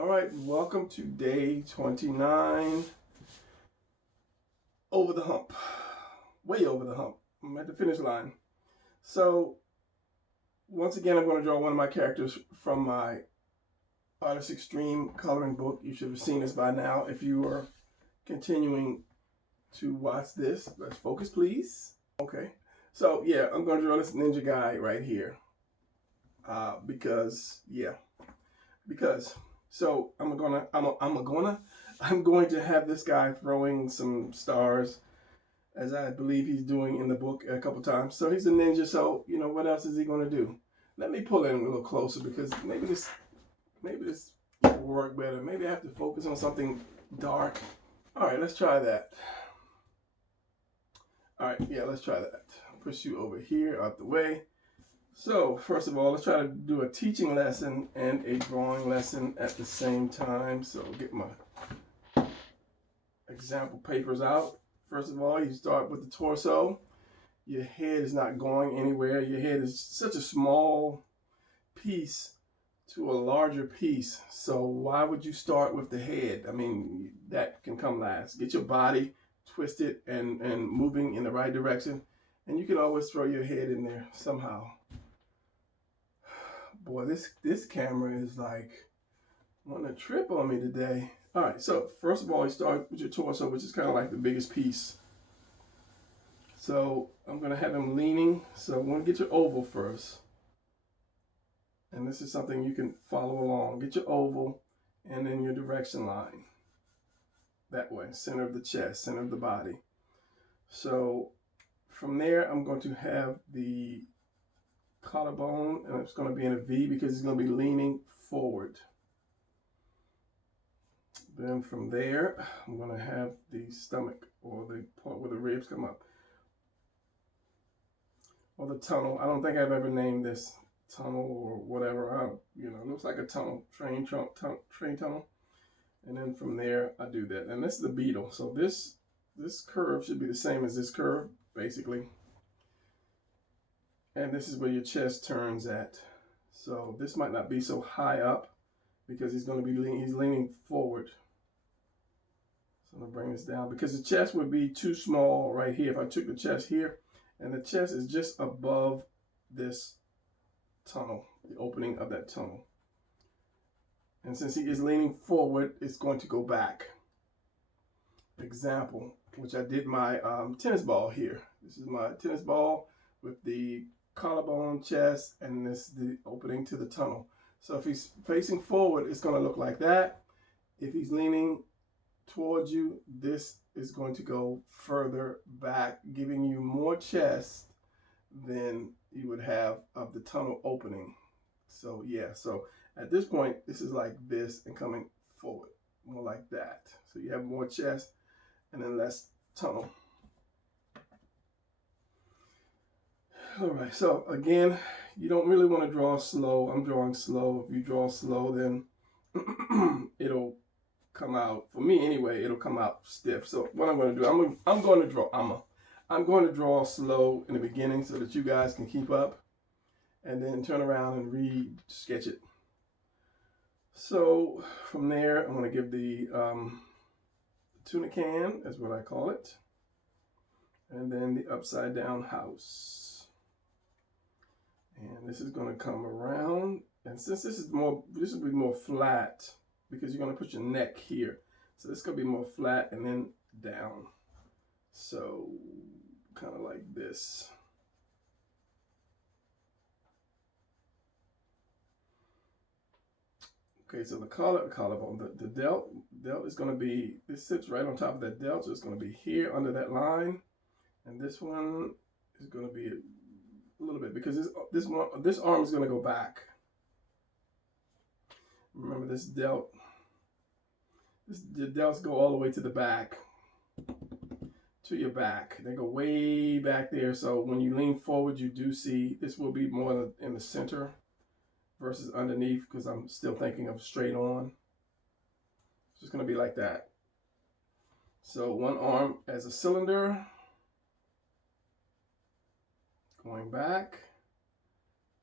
All right, welcome to day 29. Over the hump. Way over the hump. I'm at the finish line. So, once again, I'm going to draw one of my characters from my Artist Extreme coloring book. You should have seen this by now. If you are continuing to watch this, let's focus, please. Okay. So, yeah, I'm going to draw this ninja guy right here. Because, yeah. Because so I'm going to have this guy throwing some stars, as I believe he's doing in the book a couple times. So he's a ninja. So what else is he going to do? Let me pull in a little closer because maybe this will work better. Maybe I have to focus on something dark. All right, let's try that. All right, yeah, let's try that. Push you over here out the way. So first of all, let's try to do a teaching lesson and a drawing lesson at the same time. So get my example papers out. First of all, you start with the torso. Your head is not going anywhere. Your head is such a small piece to a larger piece. So why would you start with the head? I mean, that can come last. Get your body twisted and moving in the right direction. And you can always throw your head in there somehow. Boy, this camera is like wanting to trip on me today. All right, so first of all, you start with your torso, which is kind of like the biggest piece. So I'm gonna have him leaning. So I'm gonna get your oval first. And this is something you can follow along. Get your oval and then your direction line. That way, center of the chest, center of the body. So from there, I'm going to have the collarbone, and it's going to be in a V because he's going to be leaning forward. Then from there, I'm going to have the stomach, or the part where the ribs come up, or the tunnel. I don't think I've ever named this tunnel or whatever. It looks like a tunnel, train tunnel. And then from there, I do that. And this is the beetle. So this curve should be the same as this curve, basically. And this is where your chest turns at. So this might not be so high up because he's going to be he's leaning forward. So I'm going to bring this down because the chest would be too small right here. If I took the chest here, and the chest is just above this tunnel, the opening of that tunnel. And since he is leaning forward, it's going to go back. Example, which I did my tennis ball here. This is my tennis ball with the collarbone, chest, and this the opening to the tunnel. So if he's facing forward, it's going to look like that. If he's leaning towards you, this is going to go further back, giving you more chest than you would have of the tunnel opening. So yeah, so at this point, this is like this and coming forward, more like that. So you have more chest and then less tunnel. All right, so again, you don't really want to draw slow. I'm drawing slow. If you draw slow, then it'll come out, for me anyway, it'll come out stiff. So what I'm going to do, I'm going to draw slow in the beginning so that you guys can keep up, and then turn around and sketch it. So from there, I'm going to give the tuna can, is what I call it, and then the upside down house. And this is going to come around, and since this will be more flat because you're going to put your neck here, so this is going to be more flat and then down. So kind of like this. Okay, so the collarbone, the delt is going to be, this sits right on top of that delt, so it's going to be here under that line, and this one is going to be a little bit because this arm is going to go back. Remember this delt. The delts go all the way to the back, to your back. They go way back there. So when you lean forward, you do see this will be more in the center versus underneath because I'm still thinking of straight on. It's just going to be like that. So one arm as a cylinder, going back.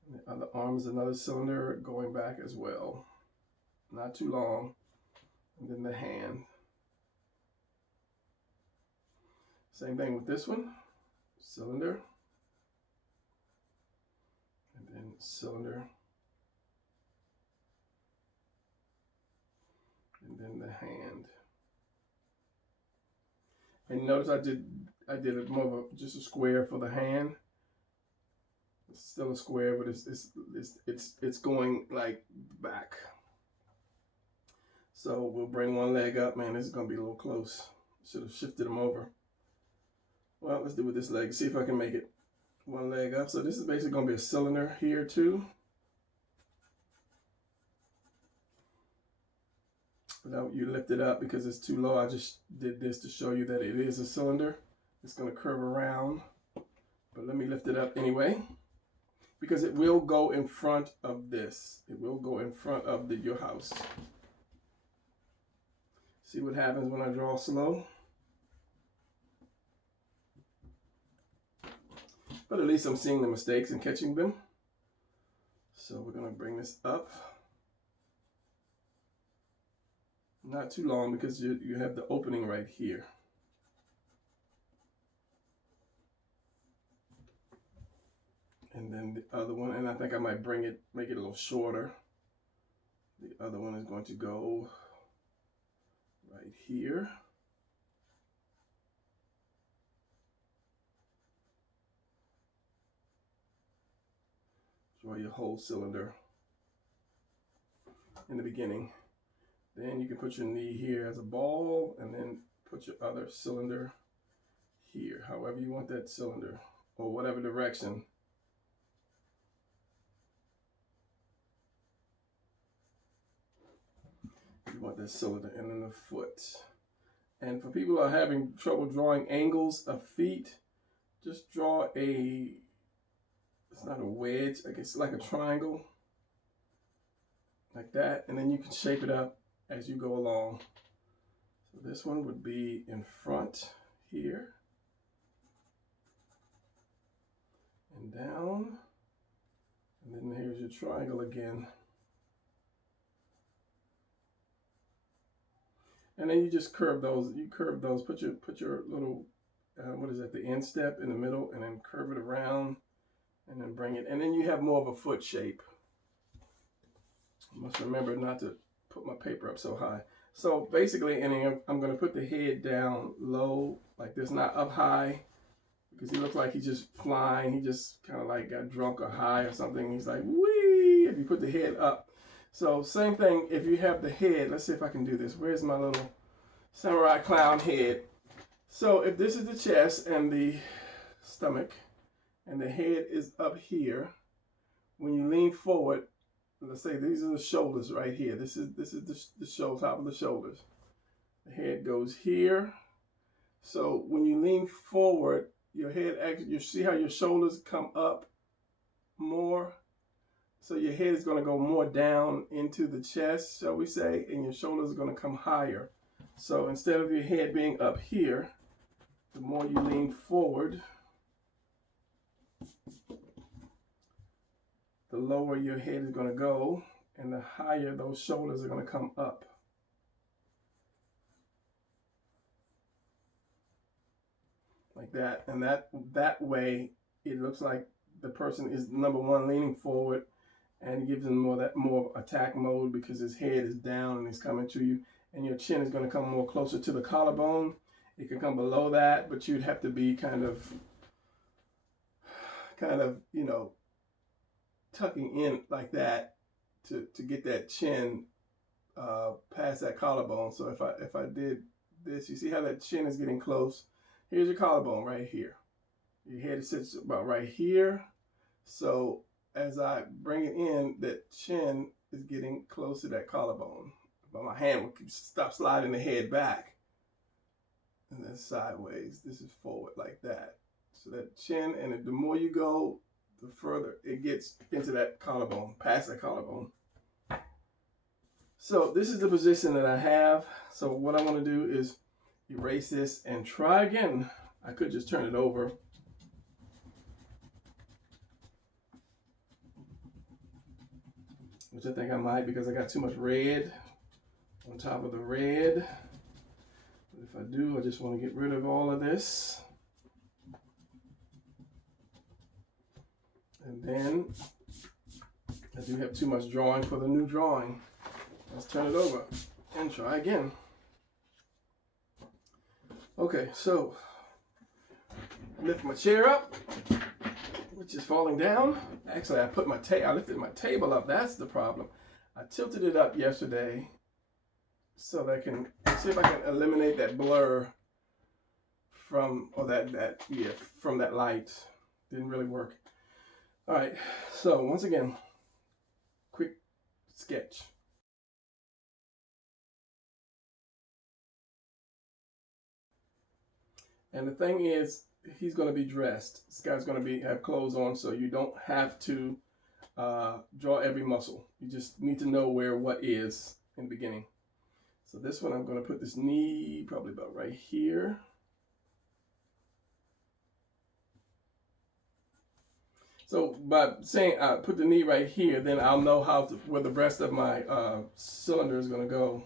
And the other arm is another cylinder going back as well. not too long. And then the hand. Same thing with this one, cylinder, and then cylinder, and then the hand. And notice I did it more of just a square for the hand. It's still a square, but it's going like back. So we'll bring one leg up. Man, this is gonna be a little close. Should have shifted them over. Well, let's do with this leg. See if I can make it one leg up. So this is basically gonna be a cylinder here too. Without you lift it up because it's too low. I just did this to show you that it is a cylinder. It's gonna curve around, but let me lift it up anyway, because it will go in front of this. It will go in front of your house. See what happens when I draw slow? But at least I'm seeing the mistakes and catching them. So we're gonna bring this up. Not too long because you have the opening right here. And then the other one, and I think I might make it a little shorter. The other one is going to go right here. Draw your whole cylinder in the beginning. Then you can put your knee here as a ball and then put your other cylinder here, however you want that cylinder, or whatever direction. You want that cylinder, and then the foot. And for people who are having trouble drawing angles of feet, just draw it's not a wedge, I guess like a triangle, like that, and then you can shape it up as you go along. So this one would be in front here, and down, and then here's your triangle again. And then you just curve those. You curve those. Put your little what is that? The end step in the middle, and then curve it around, and then bring it. And then you have more of a foot shape. I must remember not to put my paper up so high. So basically, and then I'm going to put the head down low like this, not up high, because he looks like he's just flying. He just kind of like got drunk or high or something. He's like, wee! If you put the head up. So same thing if you have the head. Let's see if I can do this. Where's my little samurai clown head? So if this is the chest and the stomach and the head is up here, when you lean forward, let's say these are the shoulders right here. This is the shoulder, top of the shoulders. The head goes here. So when you lean forward, your head actually, you see how your shoulders come up more? So your head is going to go more down into the chest, shall we say, and your shoulders are going to come higher. So instead of your head being up here, the more you lean forward, the lower your head is going to go, and the higher those shoulders are going to come up. Like that. And that way, it looks like the person is, number one, leaning forward, and it gives him more attack mode because his head is down and he's coming to you, and your chin is going to come more closer to the collarbone. It can come below that, but you'd have to be kind of, you know, tucking in like that to get that chin past that collarbone. So if I did this, you see how that chin is getting close. Here's your collarbone right here. Your head sits about right here. So as I bring it in, that chin is getting close to that collarbone. But my hand will stop sliding the head back. And then sideways. This is forward like that. So that chin, and the more you go, the further it gets into that collarbone, past that collarbone. So this is the position that I have. So what I want to do is erase this and try again. I could just turn it over. which I think I might because I got too much red on top of the red. But if I do, I just want to get rid of all of this. And then I do have too much drawing for the new drawing. Let's turn it over and try again. Okay, so lift my chair up, which is falling down. Actually, I lifted my table up. That's the problem. I tilted it up yesterday so that I can see if I can eliminate that blur from, or from that light. Didn't really work. All right, so once again, quick sketch. And the thing is, he's going to be dressed. This guy's going to have clothes on, so you don't have to draw every muscle. You just need to know where what is in the beginning. So this one, I'm going to put this knee probably about right here. So by saying I put the knee right here, then I'll know where the rest of my cylinder is going to go.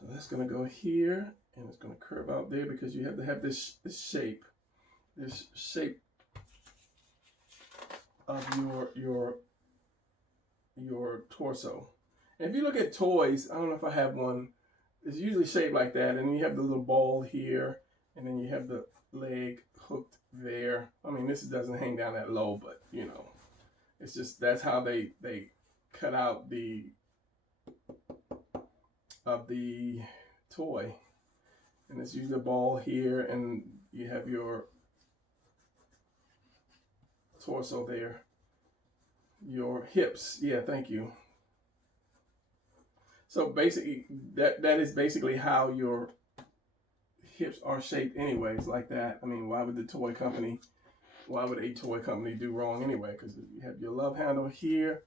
So that's going to go here, and it's going to curve out there because you have to have this shape of your torso. And if you look at toys, I don't know if I have one. It's usually shaped like that, and you have the little ball here, and then you have the leg hooked there. I mean, this doesn't hang down that low, but you know, it's just that's how they cut out of the toy. And it's usually a ball here, and you have your torso there, your hips. Yeah, thank you. So basically, that is basically how your hips are shaped anyways, like that. I mean, why would a toy company do wrong anyway? Because you have your love handle here,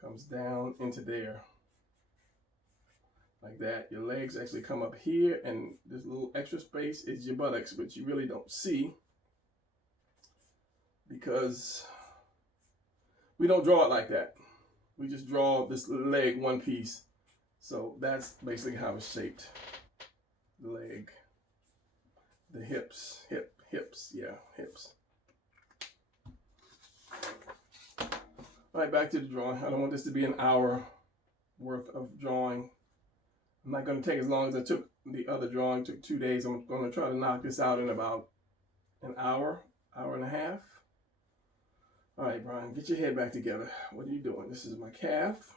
comes down into there, like that. Your legs actually come up here, and this little extra space is your buttocks, which you really don't see because we don't draw it like that. We just draw this leg one piece. So that's basically how it's shaped. The leg, the hips, hips. All right, back to the drawing. I don't want this to be an hour worth of drawing. I'm not going to take as long as I took the other drawing. It took 2 days. I'm going to try to knock this out in about an hour and a half. All right, Brian, get your head back together. What are you doing? This is my calf.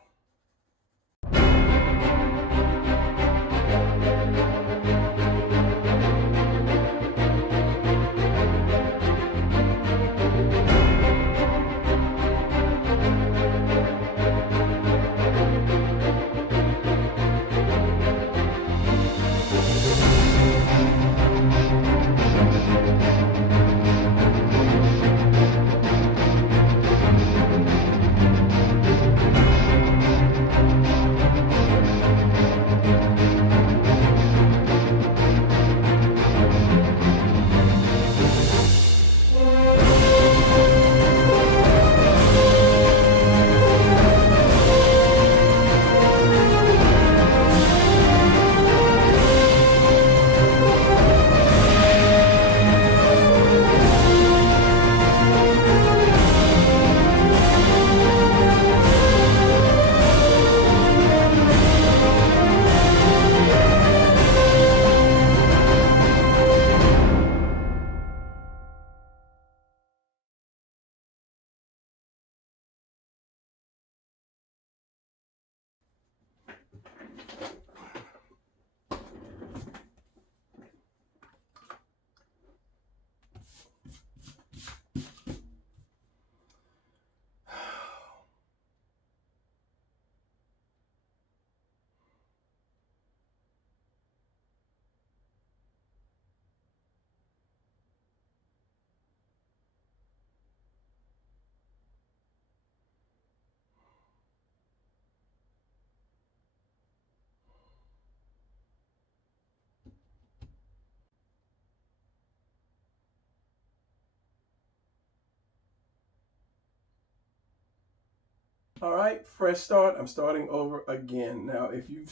All right, fresh start. I'm starting over again. Now, if you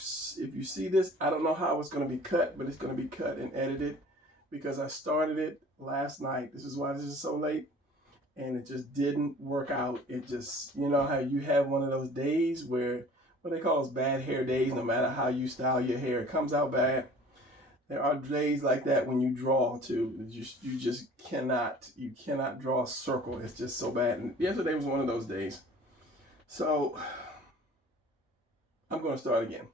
see this, I don't know how it's going to be cut, but it's going to be cut and edited because I started it last night. This is why this is so late, and it just didn't work out. It just, you know how you have one of those days where what they call is bad hair days. No matter how you style your hair, it comes out bad. There are days like that when you draw too. You just cannot draw a circle. It's just so bad. And yesterday was one of those days. So I'm going to start again.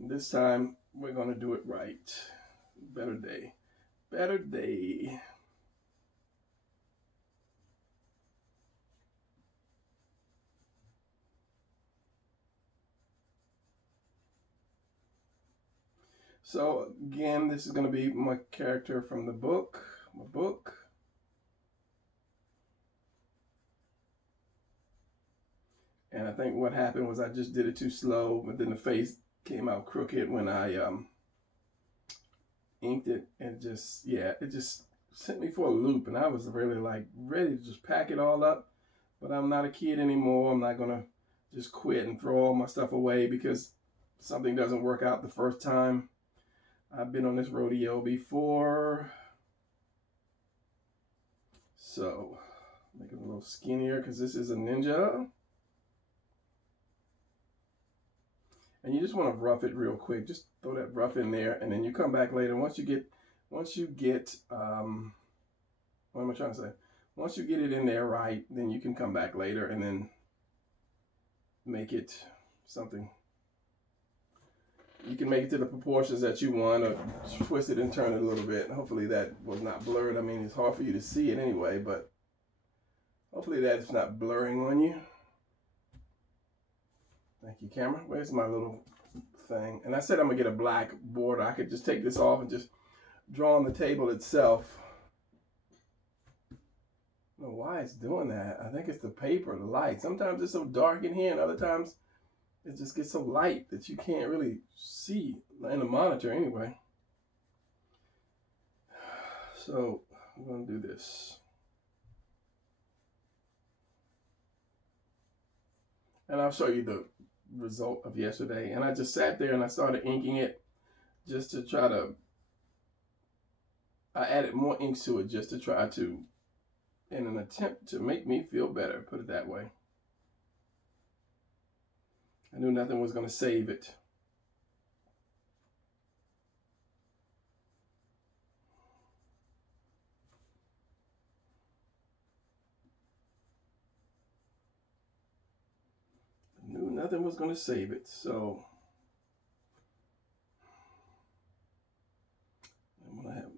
This time we're going to do it right. Better day. Better day. So again, this is going to be my character from the book. My book. And I think what happened was I just did it too slow, but then the face came out crooked when I inked it, and just, yeah, it just sent me for a loop, and I was really like ready to just pack it all up. But I'm not a kid anymore. I'm not gonna just quit and throw all my stuff away because something doesn't work out the first time. I've been on this rodeo before. So make it a little skinnier because this is a ninja. And you just want to rough it real quick. Just throw that rough in there, and then you come back later. Once you get, what am I trying to say? Once you get it in there right, then you can come back later and then make it something. You can make it to the proportions that you want, or twist it and turn it a little bit. Hopefully that was not blurred. I mean, it's hard for you to see it anyway, but hopefully that's not blurring on you. Thank you, camera. Where's my little thing? And I said I'm gonna get a black border. I could just take this off and just draw on the table itself. I don't know why it's doing that. I think it's the paper, the light. Sometimes it's so dark in here, and other times it just gets so light that you can't really see in the monitor anyway. So I'm gonna do this. And I'll show you the result of yesterday. And I just sat there and I started inking it just to try to, I added more inks to it just to try to, in an attempt to make me feel better, put it that way. I knew nothing was going to save it. I knew nothing was going to save it, so I'm going to have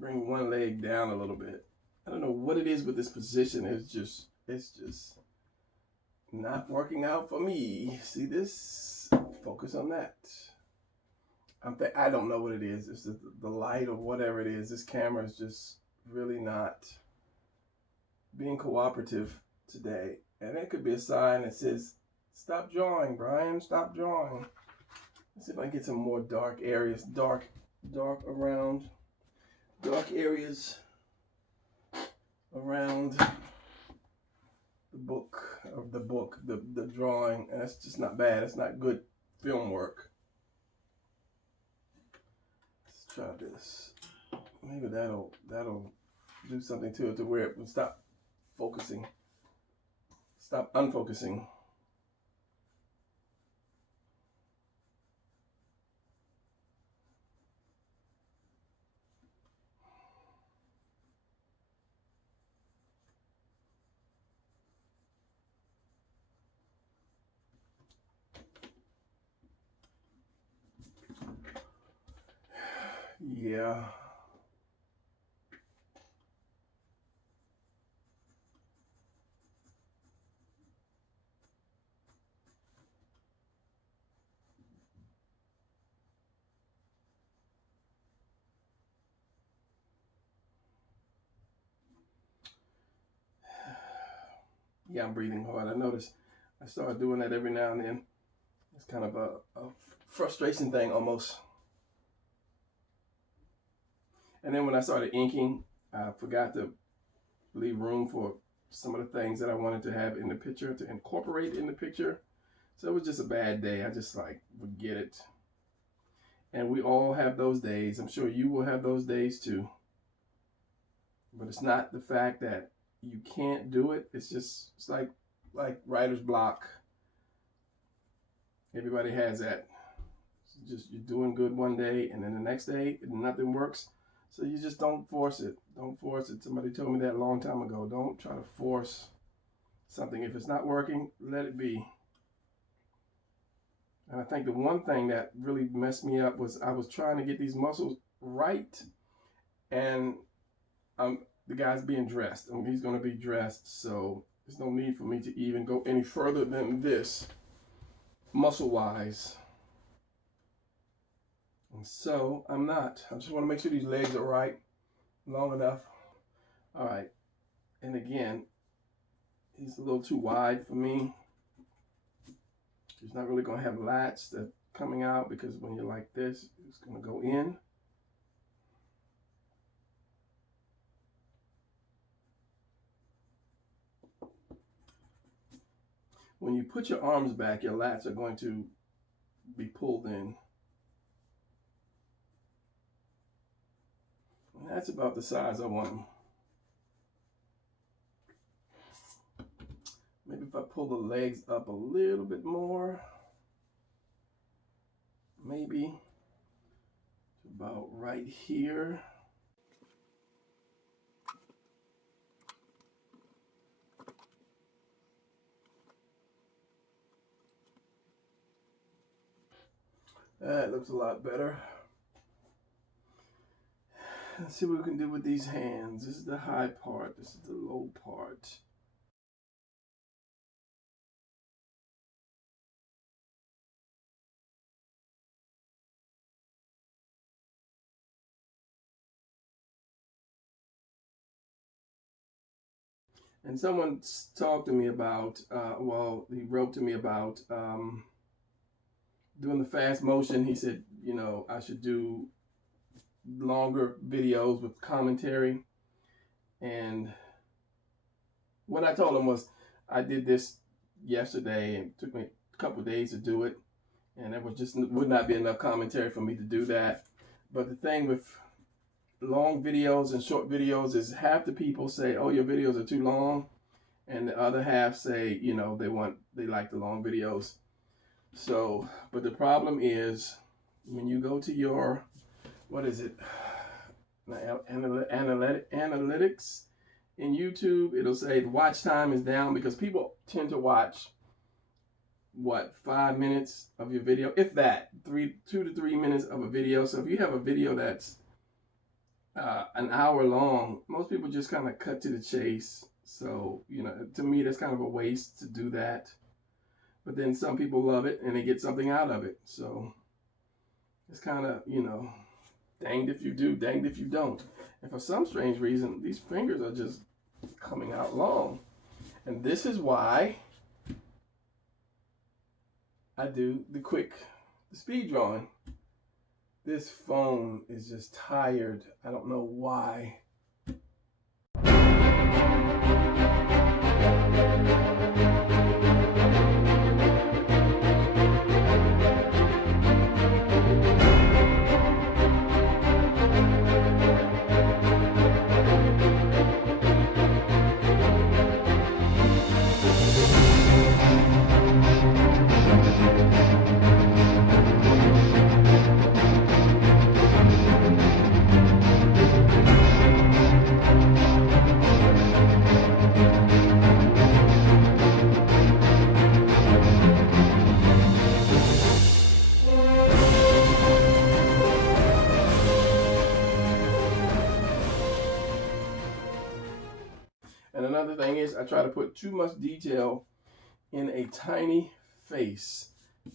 bring one leg down a little bit. I don't know what it is with this position. It's just not working out for me. See this? Focus on that. I don't know what it is. It's the light or whatever it is. This camera is just really not being cooperative today. And that could be a sign that says, stop drawing, Brian, stop drawing. Let's see if I can get some more dark areas, dark around, dark areas around the book, the drawing, and that's just not bad. It's not good film work. Let's try this. Maybe that'll do something to it to where it will stop focusing, stop unfocusing. Yeah. Yeah, I'm breathing hard. I notice I start doing that every now and then. It's kind of a frustration thing almost. And then when I started inking, I forgot to leave room for some of the things that I wanted to have in the picture, to incorporate in the picture. So it was just a bad day. I just like, forget it. And we all have those days. I'm sure you will have those days too. But it's not the fact that you can't do it. It's just, it's like writer's block. Everybody has that. It's just you're doing good one day, and then the next day nothing works. So you just don't force it. Don't force it. Somebody told me that a long time ago. Don't try to force something. If it's not working, let it be. And I think the one thing that really messed me up was I was trying to get these muscles right, and the guy's being dressed. I mean, he's going to be dressed, so there's no need for me to even go any further than this, muscle-wise. And so I'm not. I just want to make sure these legs are right, long enough. All right. And again, he's a little too wide for me. He's not really going to have lats that coming out, because when you're like this, it's going to go in. When you put your arms back, your lats are going to be pulled in. And that's about the size I want them. Maybe if I pull the legs up a little bit more, maybe about right here. That looks a lot better. Let's see what we can do with these hands. This is the high part. This is the low part. And someone talked to me about, he wrote to me about doing the fast motion. He said, you know, I should do longer videos with commentary. And what I told him was, I did this yesterday and it took me a couple of days to do it, and it would not be enough commentary for me to do that. But the thing with long videos and short videos is half the people say, oh, your videos are too long, and the other half say, you know, they like the long videos. So, but the problem is when you go to your, what is it, analytics in YouTube, it'll say the watch time is down, because people tend to watch, what, 5 minutes of your video, if that, 2 to 3 minutes of a video. So if you have a video that's an hour long, most people just kind of cut to the chase. So, you know, to me, that's kind of a waste to do that. But then some people love it and they get something out of it. So it's kind of, you know, danged if you do, danged if you don't. And for some strange reason, these fingers are just coming out long. And this is why I do the speed drawing. This phone is just tired. I don't know why. And another thing is, I try to put too much detail in a tiny face.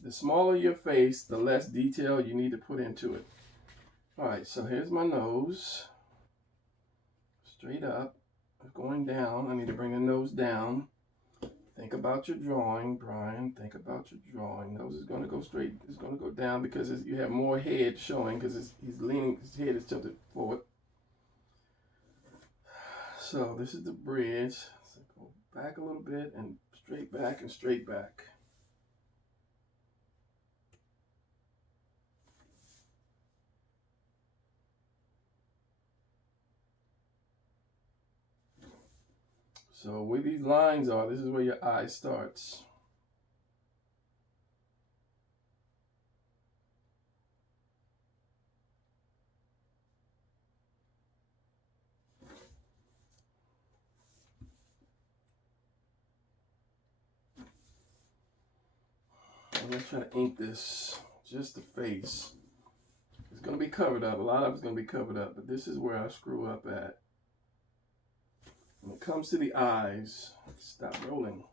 The smaller your face, the less detail you need to put into it. All right, so here's my nose. Straight up, going down. I need to bring the nose down. Think about your drawing, Brian. Think about your drawing. Nose is going to go straight. It's going to go down because you have more head showing, because he's leaning, his head is tilted forward. So this is the bridge. So Go back a little bit and straight back and straight back. So where these lines are, this is where your eye starts. I'm just trying to ink this, just the face. It's going to be covered up. A lot of it's going to be covered up, but this is where I screw up at. When it comes to the eyes, stop rolling.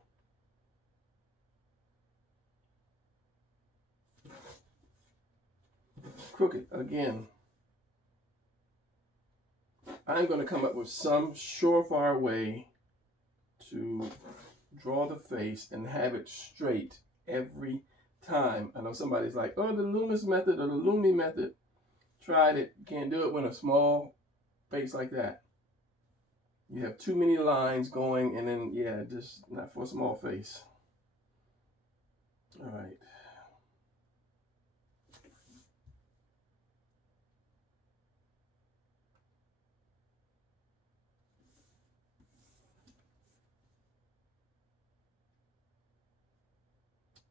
Crooked again. I'm going to come up with some surefire way to draw the face and have it straight every time. I know somebody's like, oh, the Loomis method or the Lumi method. Tried it. Can't do it with a small face like that. You have too many lines going, and then, yeah, just not for a small face. All right.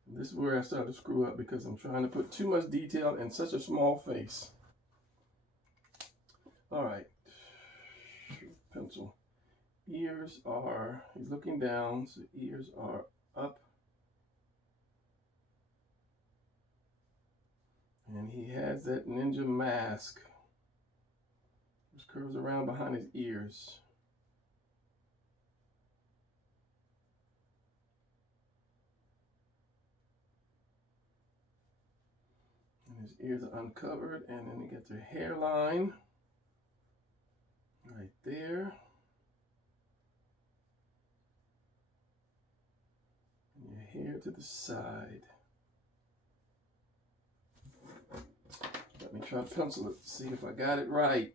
This is where I start to screw up because I'm trying to put too much detail in such a small face. All right. Pencil. Ears are, he's looking down, so ears are up. And he has that ninja mask, which curves around behind his ears. And his ears are uncovered, and then you get the hairline right there. Here to the side. Let me try to pencil it, see if I got it right.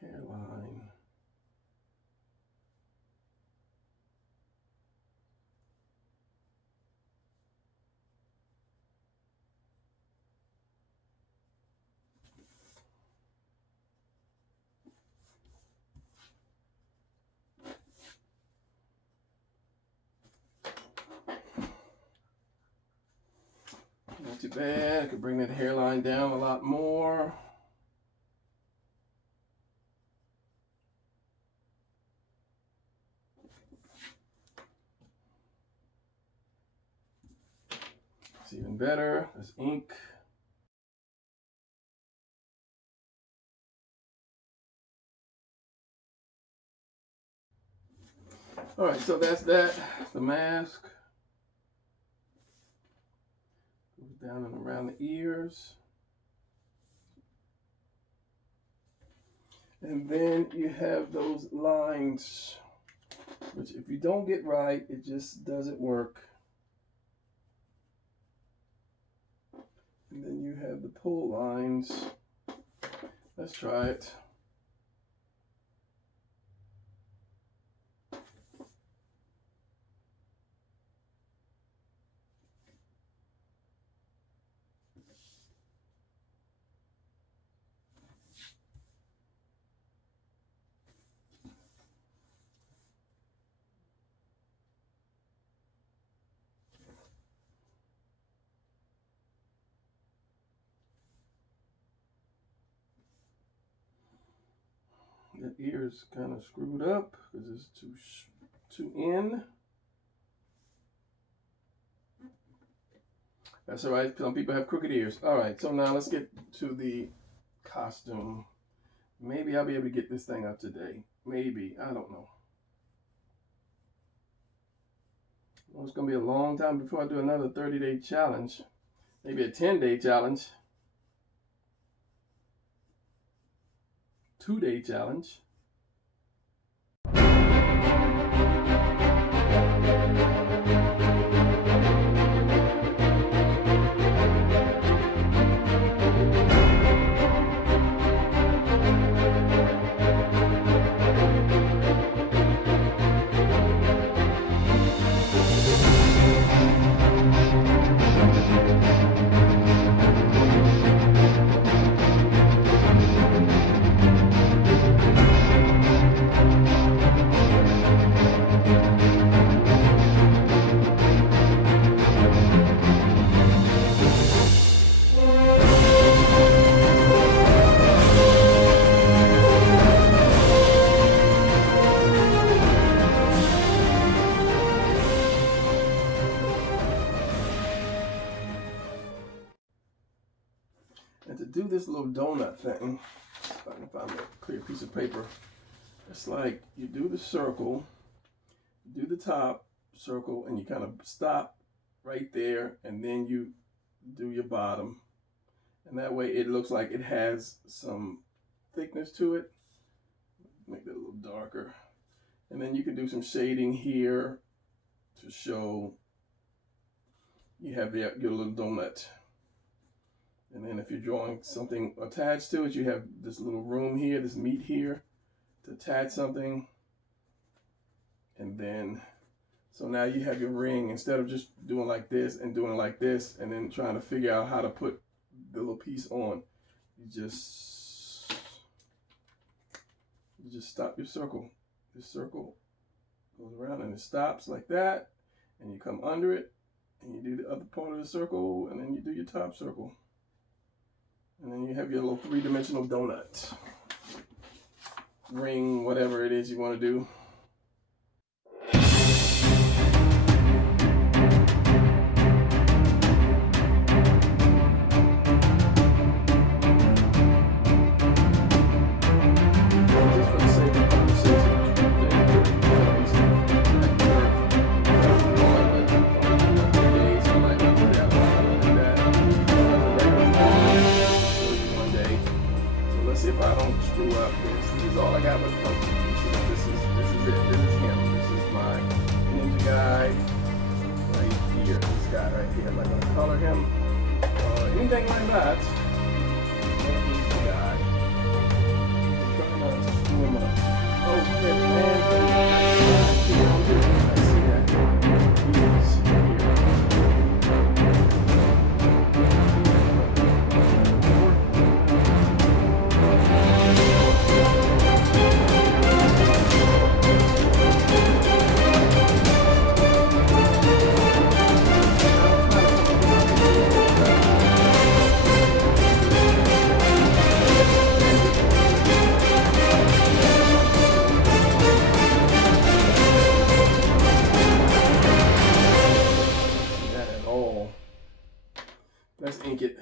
Hairline. Not too bad. I could bring that hairline down a lot more. It's even better. There's ink. All right, so that's that. The mask. Goes down and around the ears. And then you have those lines, which if you don't get right, it just doesn't work. And then you have the pull lines. Let's try it. That ear's kind of screwed up because it's too in. That's all right. Some people have crooked ears. All right, so now let's get to the costume. Maybe I'll be able to get this thing up today. Maybe. I don't know. Well, it's going to be a long time before I do another 30-day challenge. Maybe a 10-day challenge. 2-day challenge. And to do this little donut thing, if I can find a clear piece of paper, it's like you do the circle, you do the top circle, and you kind of stop right there, and then you do your bottom. And that way it looks like it has some thickness to it. Make that a little darker. And then you can do some shading here to show you have your little donut. And then if you're drawing something attached to it, you have this little room here, this meat here to attach something. And then, so now you have your ring, instead of just doing like this and doing like this and then trying to figure out how to put the little piece on. You just stop your circle. This circle goes around and it stops like that, and you come under it and you do the other part of the circle, and then you do your top circle. And then you have your little three-dimensional donut. Ring, whatever it is you want to do. If I don't screw up this is all I got with the pumpkin. This is it. This is him. This is my ninja guy right here. This guy right here. I'm not gonna color him or anything like that. He's the guy. I'm trying not to screw him up. Oh shit, man! I see that. He's here. Let's ink it.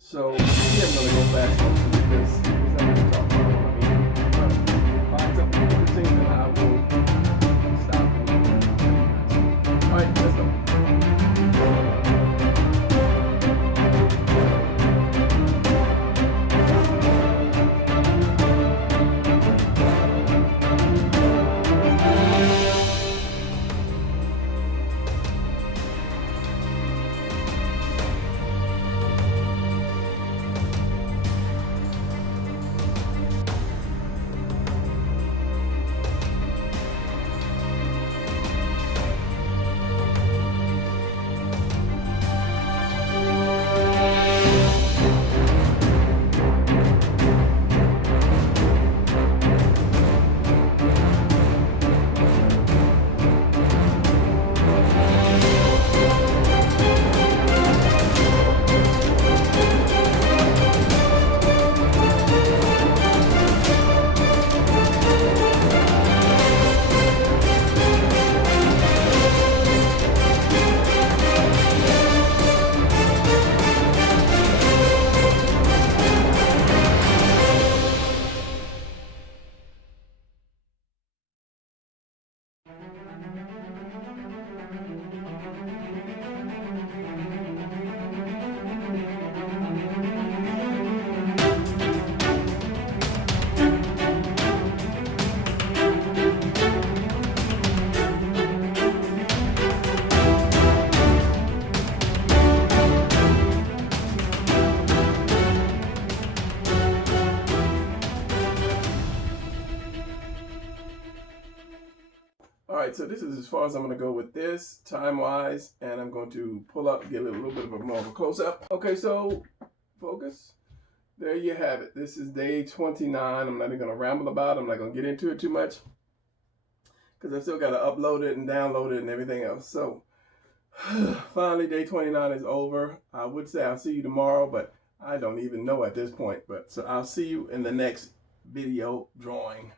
So I'm gonna go back on because there's nothing to talk about. I mean, find something interesting, then I will stop. Alright, let's go. Alright, so this is as far as I'm going to go with this, time-wise, and I'm going to pull up, get a little bit of a more of a close-up. Okay, so, focus. There you have it. This is day 29. I'm not even going to ramble about it. I'm not going to get into it too much, because I still got to upload it and download it and everything else. So, finally, day 29 is over. I would say I'll see you tomorrow, but I don't even know at this point. But so I'll see you in the next video drawing.